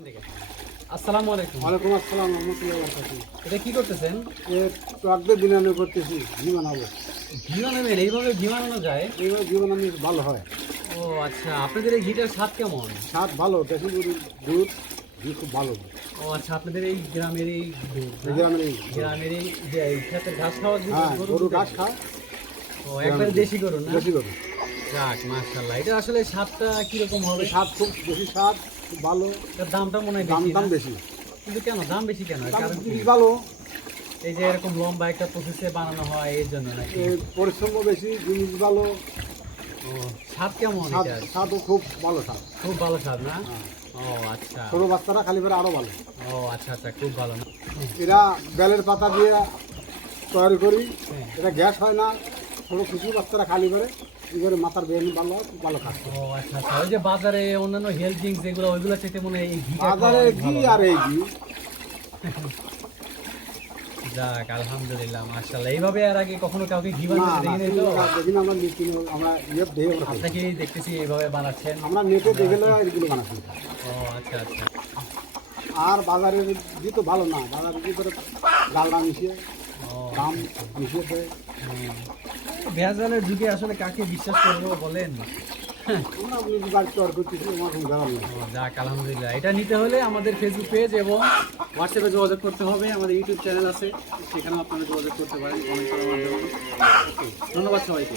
আসসালামু আলাইকুম। ওয়ালাইকুম আসসালাম রহমতুল্লাহ বরকাতুহু। এটা কি করতেছেন? টক দিয়ে বিরিয়ানি করতেছি, ঘি বানাবো। ঘি বানাবেন? এইভাবে ঘি বানানো যায়? এইভাবে ঘি বানালে ভালো হয়, ও আচ্ছা, আপনাদের এই ঘিটার স্বাদ কেমন? স্বাদ ভালো, দেশি গরুর দুধ, ঘি খুব ভালো। ও আচ্ছা, আপনাদের এই গ্রামের এই দুধ না? এই গ্রামের এই গ্রামের এই যে এই ক্ষেতের ঘাস খাওয়া দুধ, হ্যাঁ, গরুর গরু দুধের? ঘাস খায়, ও একবারে দেশি গরু না? দেশি গরু। যাক মাশাআল্লাহ। এটা আসলে স্বাদটা কিরকম হবে? স্বাদ খুব বেশি, স্বাদ খুব ভালো, এটার দামটা মনে হয় দাম বেশি দাম না? বেশি, কিন্তু কেন দাম বেশি কেন? এর দাম কারণ কি? ভালো, এই যে এরকম লম্বা একটা প্রসেসে বানানো হয় এর জন্য নাকি? পরিশ্রম বেশি, জিনিস ভালো, ও স্বাদ কেমন স্বাদ এটা? স্বাদও খুব ভালো স্বাদ। খুব ভালো স্বাদ না? হ্যাঁ। ও আচ্ছা। ছোটো বাচ্চারা খালি করে আরও ভালো। ও আচ্ছা আচ্ছা, খুব ভালো না? এরা বেলের পাতা দিয়ে তৈরি করি, হ্যাঁ। এটা গ্যাস হয় না, ছোটো কিছু বাচ্চারা খালি করে এবারে মাথার বিরিয়ানি ভালো হয়, খুব ভালো খাচ্ছে। ও আচ্ছা আচ্ছা, ওই যে বাজারে অন্যান্য হেলথ ড্রিঙ্কস যেগুলো ওইগুলো চাইতে মনে হয় এই ঘিটা খাওয়া বাজারে অনেক ঘি ভালো। আর এই ঘি, যাক আলহামদুলিল্লাহ মাশাআল্লাহ। এইভাবে আর আগে কখনো কাউকে ঘি না বানাতে না, দেখি নাই তো? দেখি না, আমরা আমরা ইয়ে দেখে আমরা খাই। আপনাকেই দেখতেছি এইভাবে বানাচ্ছেন। আমরা নেটে দেখে এগুলো বানাচ্ছি। ও আচ্ছা আচ্ছা। আর বাজারের ঘি তো ভালো না, বাজারের ঘি করে ডালডা মিশিয়ে, ও দাম মিশিয়ে দেয়। হুম। ভেজালের যুগে আসলে কাকে বিশ্বাস করবো বলেন? আমরা বাড়িতে তৈরি করতেছি, আমার কোনো ব্যাপার নেই। ও যাক আলহামদুলিল্লাহ। এটা নিতে হলে আমাদের ফেসবুক পেজ এবং হোয়াটসঅ্যাপে যোগাযোগ করতে হবে। আমাদের ইউটিউব চ্যানেল আছে, সেখানেও আপনারা যোগাযোগ করতে পারেন কমেন্ট করার মাধ্যমে। ধন্যবাদ সবাইকে।